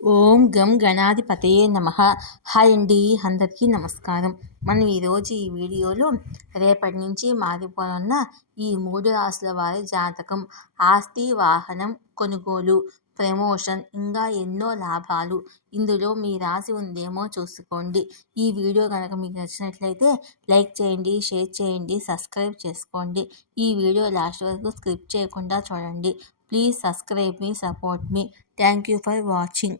ఓం గం గణాధిపతయే నమ. హాయ్ అండి అందరికీ నమస్కారం. మనం ఈరోజు ఈ వీడియోలో రేపటి నుంచి మారిపోనున్న ఈ మూడు రాసుల వారి జాతకం ఆస్తి వాహనం కొనుగోలు ప్రమోషన్ ఇంకా ఎన్నో లాభాలు ఇందులో మీ రాసి ఉందేమో చూసుకోండి. ఈ వీడియో కనుక మీకు నచ్చినట్లయితే లైక్ చేయండి షేర్ చేయండి సబ్స్క్రైబ్ చేసుకోండి. ఈ వీడియో లాస్ట్ వరకు స్క్రిప్ట్ చేయకుండా చూడండి. ప్లీజ్ సబ్స్క్రైబ్ మీ సపోర్ట్ మీ thank you for watching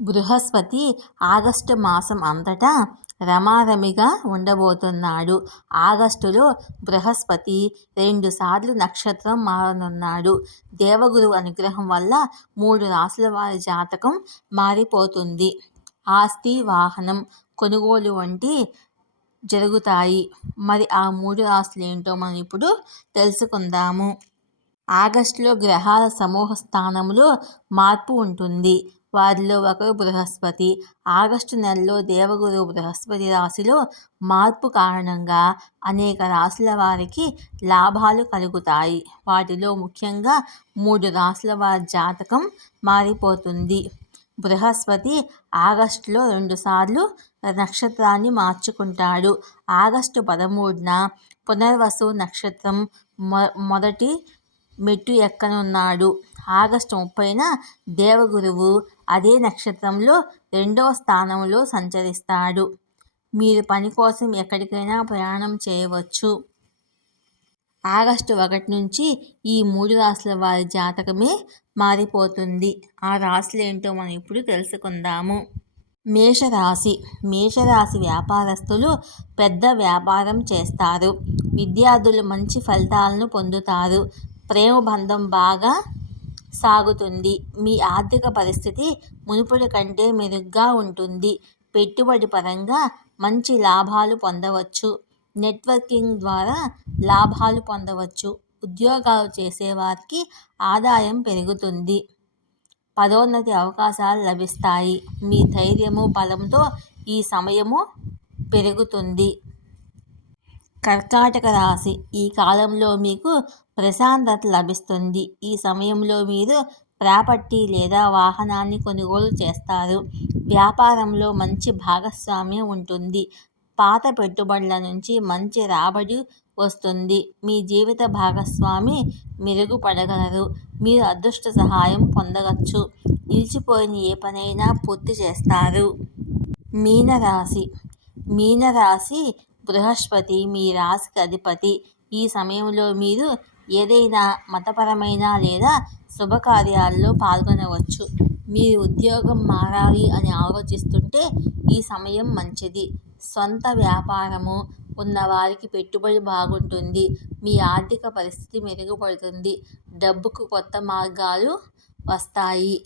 Brihaspati August మాసం అంతటా రమారమిగా ఉండబోతున్నాడు. ఆగస్టులో బృహస్పతి రెండుసార్లు నక్షత్రం మారనున్నాడు. దేవగురు అనుగ్రహం వల్ల మూడు రాసుల వారి జాతకం మారిపోతుంది. ఆస్తి వాహనం కొనుగోలు వంటి జరుగుతాయి. మరి ఆ మూడు రాసులు ఏంటో మనం ఇప్పుడు తెలుసుకుందాము. ఆగస్టులో గ్రహాల సమూహ స్థానంలో మార్పు ఉంటుంది. వారిలో ఒకరు బృహస్పతి. ఆగస్టు నెలలో దేవగురు బృహస్పతి రాశిలో మార్పు కారణంగా అనేక రాశుల వారికి లాభాలు కలుగుతాయి. వాటిలో ముఖ్యంగా మూడు రాశుల వారి జాతకం మారిపోతుంది. బృహస్పతి ఆగస్టులో రెండుసార్లు నక్షత్రాన్ని మార్చుకుంటాడు. ఆగస్టు పదమూడున పునర్వసు నక్షత్రం మొ మొదటి మెట్టు ఎక్కనున్నాడు. ఆగస్టు ముప్పైన దేవగురువు అదే నక్షత్రంలో రెండవ స్థానంలో సంచరిస్తాడు. మీరు పని కోసం ఎక్కడికైనా ప్రయాణం చేయవచ్చు. ఆగస్టు ఒకటి నుంచి ఈ మూడు రాశుల వారి జాతకమే మారిపోతుంది. ఆ రాశులు ఏంటో మనం ఇప్పుడు తెలుసుకుందాము. మేషరాశి. మేషరాశి వ్యాపారస్తులు పెద్ద వ్యాపారం చేస్తారు. విద్యార్థులు మంచి ఫలితాలను పొందుతారు. ప్రేమ బంధం బాగా సాగుతుంది. మీ ఆర్థిక పరిస్థితి మునుపటి కంటే మెరుగ్గా ఉంటుంది. పెట్టుబడి పరంగా మంచి లాభాలు పొందవచ్చు. నెట్వర్కింగ్ ద్వారా లాభాలు పొందవచ్చు. ఉద్యోగాలు చేసేవారికి ఆదాయం పెరుగుతుంది. పదోన్నతి అవకాశాలు లభిస్తాయి. మీ ధైర్యము బలంతో ఈ సమయము పెరుగుతుంది. కర్కాటక రాశి. ఈ కాలంలో మీకు ప్రశాంతత లభిస్తుంది. ఈ సమయంలో మీరు ప్రాపర్టీ లేదా వాహనాన్ని కొనుగోలు చేస్తారు. వ్యాపారంలో మంచి భాగస్వామ్యం ఉంటుంది. పాత పెట్టుబడుల నుంచి మంచి రాబడి వస్తుంది. మీ జీవిత భాగస్వామి మెరుగుపడగలరు. మీరు అదృష్ట సహాయం పొందవచ్చు. నిలిచిపోయిన ఏ పనైనా పూర్తి చేస్తారు. మీనరాశి. మీనరాశి బృహస్పతి. మీ రాశికి అధిపతి. ఈ సమయంలో మీరు ఏదైనా మతపరమైన లేదా శుభకార్యాల్లో పాల్గొనవచ్చు. మీ ఉద్యోగం మారాలి అని ఆలోచిస్తుంటే ఈ సమయం మంచిది. సొంత వ్యాపారము ఉన్నవారికి పెట్టుబడి బాగుంటుంది. మీ ఆర్థిక పరిస్థితి మెరుగుపడుతుంది. డబ్బుకు కొత్త మార్గాలు వస్తాయి.